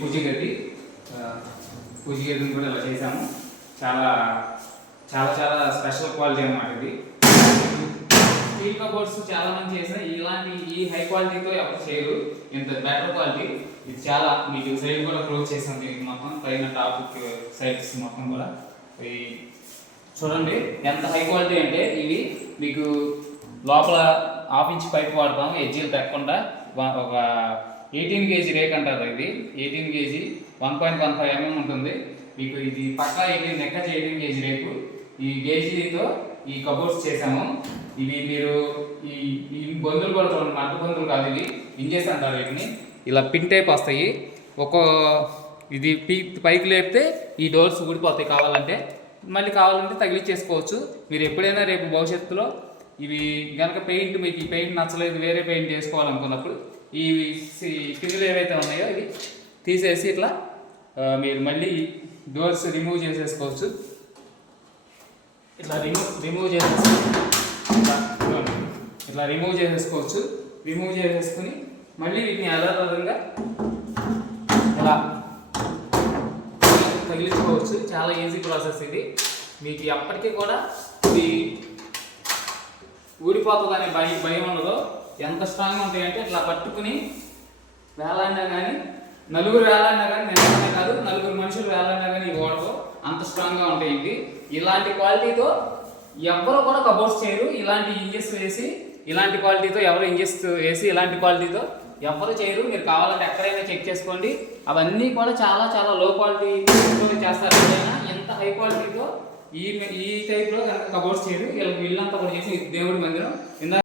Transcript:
పూజగది పూజగదిని కూడా ఇలా చేసాము. చాలా చాలా చాలా స్పెషల్ క్వాలిటీ అన్నమాట ఇది. స్టీల్ కబోర్డ్స్ చాలా మంది చేసిన ఇలాంటి ఈ హై క్వాలిటీతో ఎవరు చేయరు. ఇంత బెటర్ క్వాలిటీ ఇది. చాలా మీకు సైడ్ కూడా క్లోజ్ చేసాం. దీనికి మొత్తం పైన టాప్ సైడ్స్ మొత్తం కూడా చూడండి ఎంత హై క్వాలిటీ అంటే ఇవి మీకు లోపల 1/2 ఇంచ్ పైప్ వాడతాం ఎడ్జీలు తగ్గకుండా. ఒక 18 kg రేక్ అంటారు. ఇది 18 kg 1.15 mm ఉంటుంది మీకు. ఇది పక్కా 18 kg రేకు. ఈ గేజీతో ఈ కబోర్డ్స్ చేసాము. ఇవి మీరు ఈ బందులు కూడా చూడండి, మట్టు బందులు కాదు ఇవి, ఇంజెస్ అంటారు వీటిని. ఇలా పిన్ టైప్ వస్తాయి. ఇది పైకి లేపితే ఈ డోర్స్ ఊడిపోతాయి. మళ్ళీ కావాలంటే తగిలిచ్చేసుకోవచ్చు. మీరు ఎప్పుడైనా రేపు భవిష్యత్తులో ఇవి కనుక పెయింట్ మీకు ఈ పెయింట్ నచ్చలేదు, వేరే పెయింట్ చేసుకోవాలనుకున్నప్పుడు ఈ పిన్నులు ఏవైతే ఉన్నాయో ఇవి తీసేసి ఇట్లా మీరు మళ్ళీ డోర్స్ రిమూవ్ చేసేసుకోవచ్చు. ఇట్లా రిమూవ్ చేసేసుకోవచ్చు. రిమూవ్ చేసేసుకుని మళ్ళీ వీటిని యథాతథంగా ఇలా తగిలించుకోవచ్చు. చాలా ఈజీ ప్రాసెస్ ఇది. మీకు ఎప్పటికీ కూడా ఇది ఊడిపోతుందనే భయం ఉండదు. ఎంత స్ట్రాంగ్గా ఉంటాయంటే ఇట్లా పట్టుకుని వేలాడినా కానీ, నలుగురు వేలాడినా కానీ, నేను కాదు నలుగురు మనుషులు వేలాడినా కానీ ఇవి ఓడవు, అంత స్ట్రాంగ్గా ఉంటాయి ఇవి. ఇలాంటి క్వాలిటీతో ఎవ్వరూ కూడా కబోర్డ్స్ చేయరు. ఇలాంటి ఇంజెస్ వేసి ఇలాంటి క్వాలిటీతో ఎవరు ఇంజెస్ వేసి ఇలాంటి క్వాలిటీతో ఎవ్వరు చేయరు. మీరు కావాలంటే ఎక్కడైనా చెక్ చేసుకోండి. అవన్నీ కూడా చాలా చాలా లో క్వాలిటీతో చేస్తారు. ఎంత హై క్వాలిటీతో ఈ టైప్లో కబోర్డ్స్ చేయరు. వీళ్ళంతా కూడా చేసి దేవుడి మందిరం